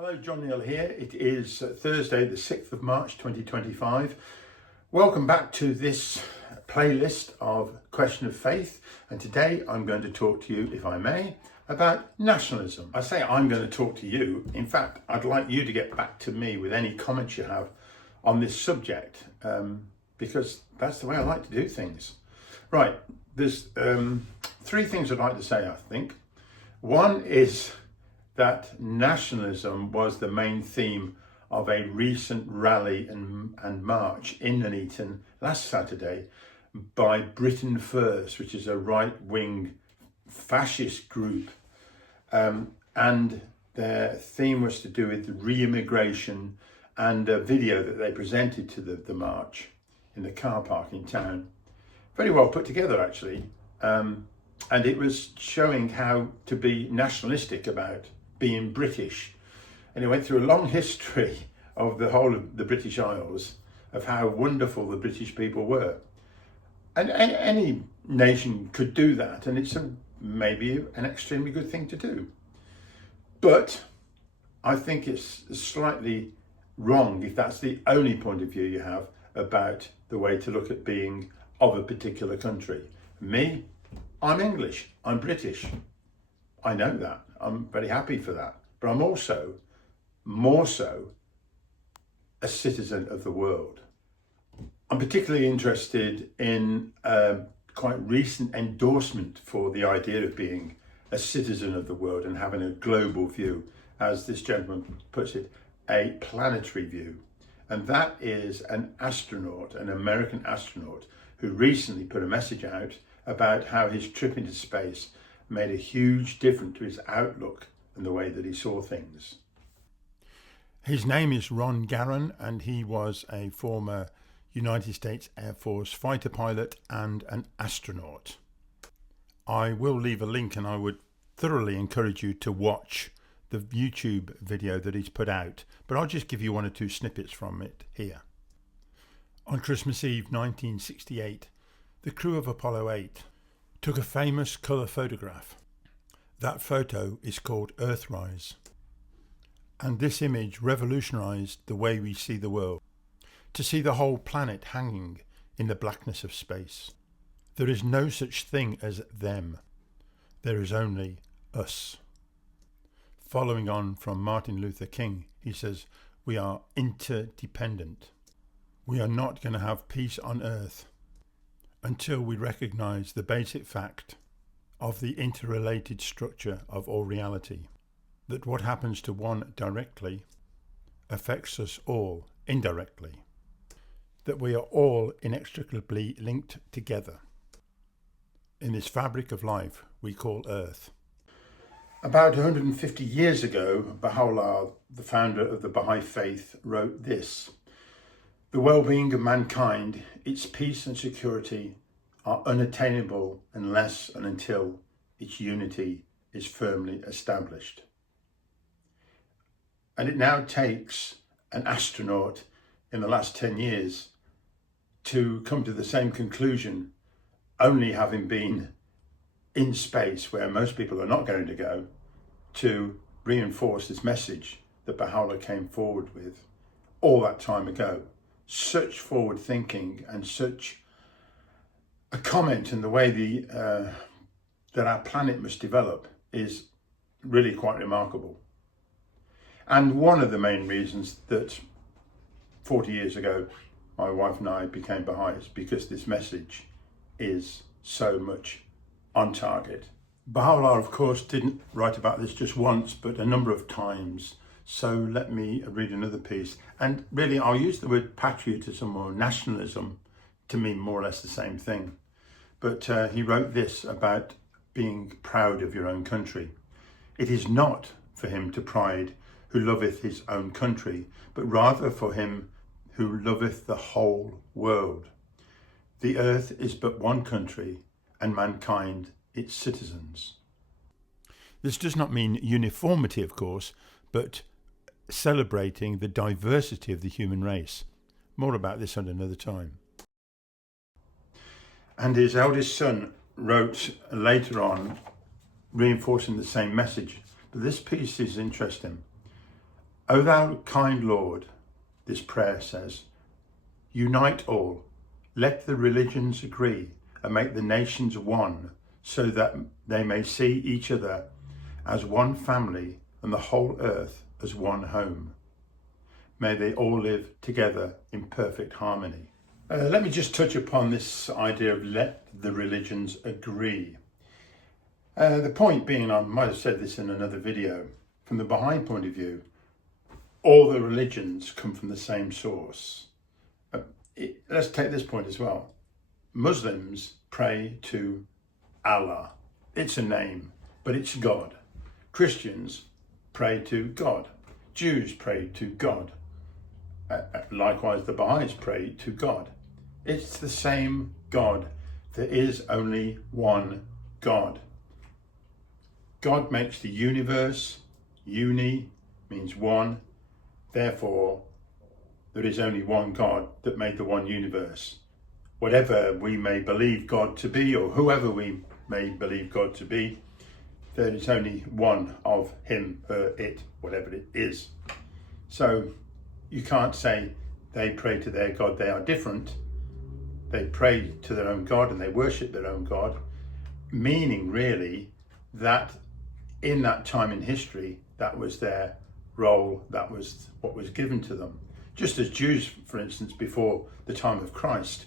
Hello, John Neal here. It is Thursday the 6th of March 2025. Welcome back to this playlist of Question of Faith, and today I'm going to talk to you, if I may, about nationalism. I say I'm going to talk to you. In fact, I'd like you to get back to me with any comments you have on this subject, because that's the way I like to do things. Right, there's three things I'd like to say, I think. One is that nationalism was the main theme of a recent rally and march in Nuneaton last Saturday by Britain First, which is a right-wing fascist group. And their theme was to do with re-immigration and a video that they presented to the march in the car park in town. Very well put together, actually. And it was showing how to be nationalistic about being British, and it went through a long history of the whole of the British Isles, of how wonderful the British people were. And any nation could do that, and it's maybe an extremely good thing to do. But I think it's slightly wrong if that's the only point of view you have about the way to look at being of a particular country. Me, I'm English, I'm British. I know that. I'm very happy for that. But I'm also, more so, a citizen of the world. I'm particularly interested in a quite recent endorsement for the idea of being a citizen of the world and having a global view, as this gentleman puts it, a planetary view. And that is an astronaut, an American astronaut, who recently put a message out about how his trip into space made a huge difference to his outlook and the way that he saw things. His name is Ron Garan, and he was a former United States Air Force fighter pilot and an astronaut. I will leave a link, and I would thoroughly encourage you to watch the YouTube video that he's put out, but I'll just give you one or two snippets from it here. On Christmas Eve 1968, the crew of Apollo 8 took a famous colour photograph. That photo is called Earthrise, and this image revolutionised the way we see the world, to see the whole planet hanging in the blackness of space. There is no such thing as them, there is only us. Following on from Martin Luther King, he says, we are interdependent. We are not going to have peace on earth until we recognise the basic fact of the interrelated structure of all reality, that what happens to one directly affects us all indirectly, that we are all inextricably linked together in this fabric of life we call Earth. About 150 years ago, Baha'u'llah, the founder of the Baha'i faith, wrote this: the well-being of mankind, its peace and security are unattainable unless and until its unity is firmly established. And it now takes an astronaut in the last 10 years to come to the same conclusion, only having been in space where most people are not going to go, to reinforce this message that Baha'u'llah came forward with all that time ago. Such forward thinking and such a comment in the way that our planet must develop is really quite remarkable. And one of the main reasons that 40 years ago my wife and I became Baha'is, because this message is so much on target. Baha'u'llah, of course, didn't write about this just once, but a number of times. So let me read another piece. And really, I'll use the word patriotism or nationalism to mean more or less the same thing. But he wrote this about being proud of your own country. It is not for him to pride who loveth his own country, but rather for him who loveth the whole world. The earth is but one country, and mankind its citizens. This does not mean uniformity, of course, but celebrating the diversity of the human race. More about this at another time. And his eldest son wrote later on, reinforcing the same message. But this piece is interesting. O thou kind Lord, this prayer says, unite all, let the religions agree and make the nations one, so that they may see each other as one family and the whole earth as one home. May they all live together in perfect harmony. Let me just touch upon this idea of let the religions agree. The point being, I might have said this in another video, from the Baha'i point of view, all the religions come from the same source. Let's take this point as well. Muslims pray to Allah. It's a name, but it's God. Christians pray to God. Jews pray to God. Likewise, the Baha'is pray to God. It's the same God. There is only one God. God makes the universe. Uni means one. Therefore, there is only one God that made the one universe. Whatever we may believe God to be, or whoever we may believe God to be, there is only one of him, her, it, whatever it is. So you can't say they pray to their God. They are different. They pray to their own God and they worship their own God, meaning really that in that time in history, that was their role, that was what was given to them. Just as Jews, for instance, before the time of Christ,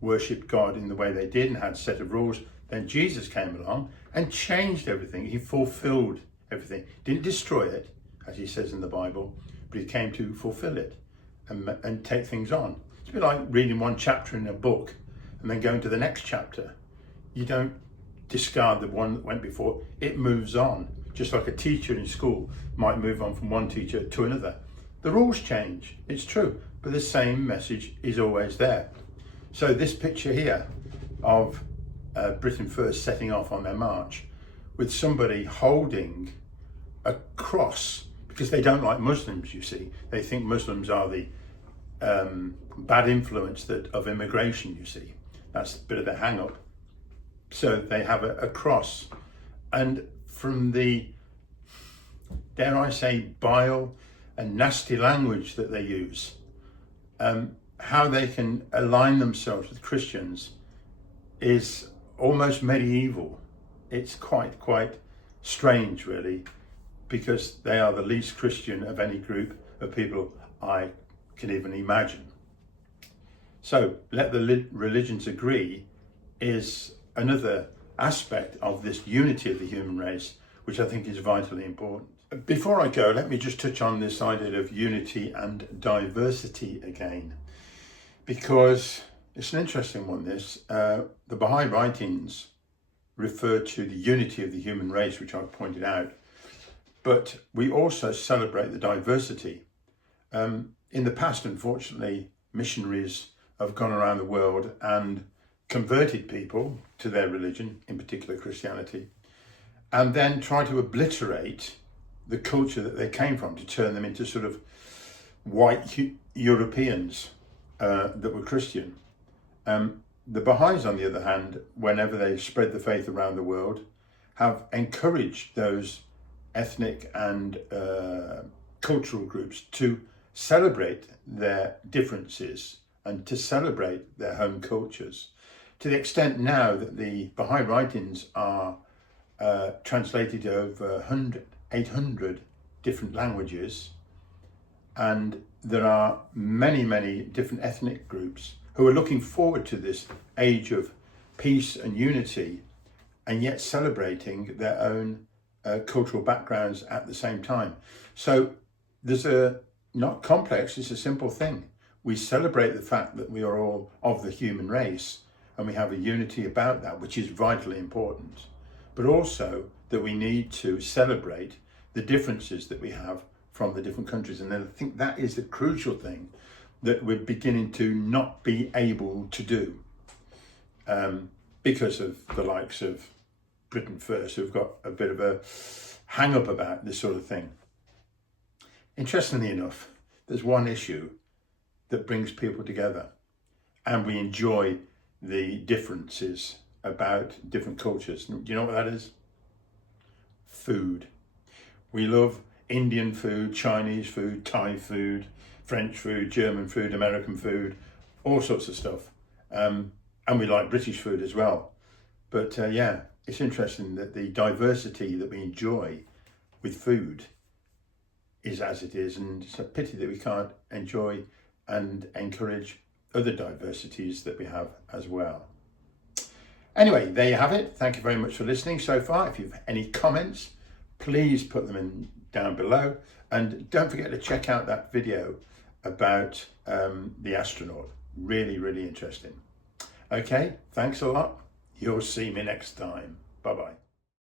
worshipped God in the way they did and had a set of rules, then Jesus came along and changed everything. He fulfilled everything. Didn't destroy it, as he says in the Bible, but he came to fulfill it and take things on. It's a bit like reading one chapter in a book and then going to the next chapter. You don't discard the one that went before. It moves on, just like a teacher in school might move on from one teacher to another. The rules change, it's true, but the same message is always there. So this picture here of Britain First setting off on their march with somebody holding a cross, because they don't like Muslims, you see. They think Muslims are the bad influence of immigration, you see. That's a bit of the hang up. So they have a cross, and from the, dare I say, bile and nasty language that they use, how they can align themselves with Christians is almost medieval. It's quite strange, really, because they are the least Christian of any group of people I can even imagine. So let the religions agree is another aspect of this unity of the human race, which I think is vitally important. Before I go, let me just touch on this idea of unity and diversity again, because it's an interesting one, this. The Baha'i writings refer to the unity of the human race, which I've pointed out, but we also celebrate the diversity. In the past, unfortunately, missionaries have gone around the world and converted people to their religion, in particular Christianity, and then tried to obliterate the culture that they came from, to turn them into sort of white Europeans that were Christian. The Baha'is, on the other hand, whenever they spread the faith around the world, have encouraged those ethnic and cultural groups to celebrate their differences and to celebrate their home cultures, to the extent now that the Baha'i writings are translated over 800 different languages, and there are many different ethnic groups who are looking forward to this age of peace and unity, and yet celebrating their own cultural backgrounds at the same time. So there's not complex, it's a simple thing. We celebrate the fact that we are all of the human race, and we have a unity about that, which is vitally important. But also that we need to celebrate the differences that we have from the different countries. And then I think that is the crucial thing that we're beginning to not be able to do because of the likes of Britain First, who've got a bit of a hang up about this sort of thing. Interestingly enough, there's one issue that brings people together, and we enjoy the differences about different cultures. Do you know what that is? Food. We love Indian food, Chinese food, Thai food, French food, German food, American food, all sorts of stuff. And we like British food as well. But yeah, it's interesting that the diversity that we enjoy with food is as it is, and it's a pity that we can't enjoy and encourage other diversities that we have as well. Anyway, there you have it. Thank you very much for listening so far. If you have any comments, please put them in down below, and don't forget to check out that video about the astronaut. Really interesting. Okay, thanks a lot. You'll see me next time. Bye bye.